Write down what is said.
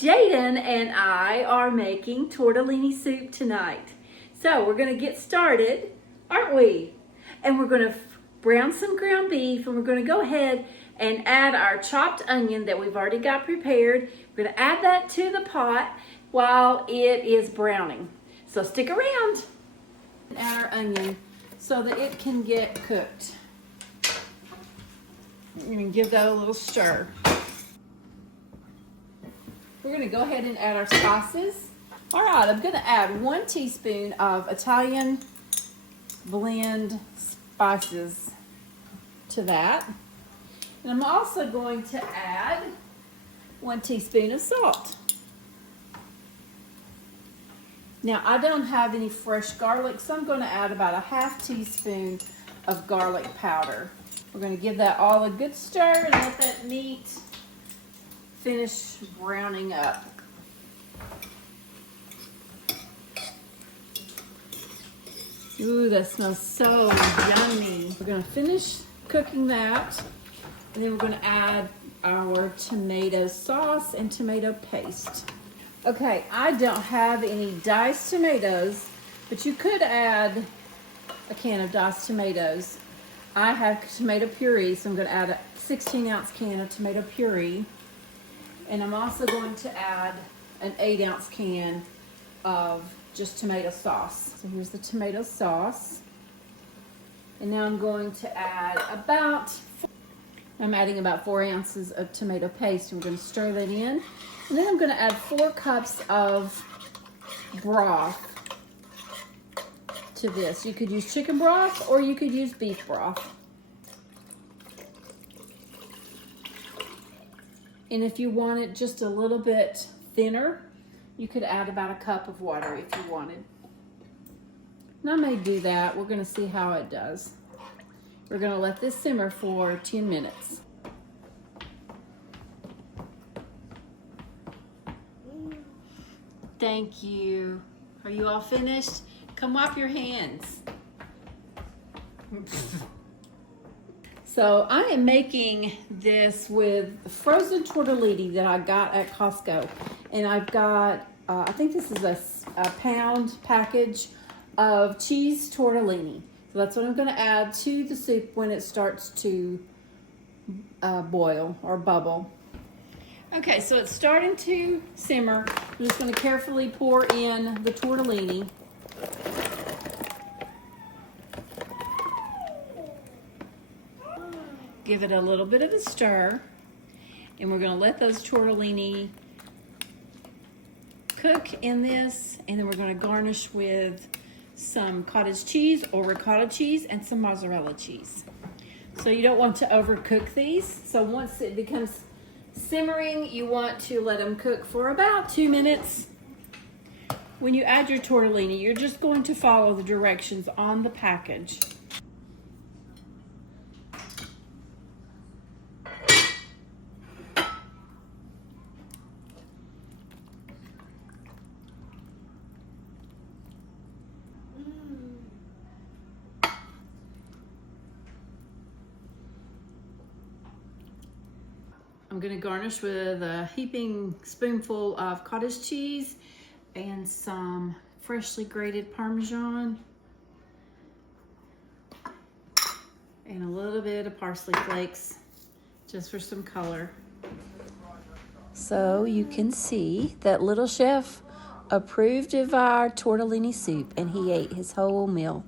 Jaden and I are making tortellini soup tonight. So we're going to get started, aren't we? And we're going to brown some ground beef, and we're going to go ahead and add our chopped onion that we've already got prepared. We're going to add that to the pot while it is browning. So stick around. Add our onion so that it can get cooked. We're going to give that a little stir. We're going to go ahead and add our spices. All right, I'm going to add 1 teaspoon of Italian blend spices to that. And I'm also going to add 1 teaspoon of salt. Now, I don't have any fresh garlic, so I'm going to add about a ½ teaspoon of garlic powder. We're going to give that all a good stir and let that meat finish browning up. Ooh, that smells so yummy. We're going to finish cooking that, and then we're going to add our tomato sauce and tomato paste. Okay, I don't have any diced tomatoes, but you could add a can of diced tomatoes. I have tomato puree, so I'm going to add a 16-ounce can of tomato puree. And I'm also going to add an 8-ounce can of just tomato sauce. So here's the tomato sauce. And now I'm going to add I'm adding about 4 ounces of tomato paste. We're going to stir that in. And then I'm going to add 4 cups of broth to this. You could use chicken broth or you could use beef broth. And if you want it just a little bit thinner, you could add about a cup of water if you wanted. And I may do that. We're going to see how it does. We're going to let this simmer for 10 minutes. Thank you. Are you all finished? Come wipe your hands. So I am making this with frozen tortellini that I got at Costco. And I've got, I think this is a pound package of cheese tortellini. So that's what I'm going to add to the soup when it starts to boil or bubble. Okay, so it's starting to simmer. I'm just going to carefully pour in the tortellini. Give it a little bit of a stir, and we're going to let those tortellini cook in this, and then we're going to garnish with some cottage cheese or ricotta cheese and some mozzarella cheese. So you don't want to overcook these. So once it becomes simmering, you want to let them cook for about 2 minutes. When you add your tortellini, you're just going to follow the directions on the package. I'm going to garnish with a heaping spoonful of cottage cheese and some freshly grated Parmesan and a little bit of parsley flakes just for some color. So you can see that little chef approved of our tortellini soup, and he ate his whole meal.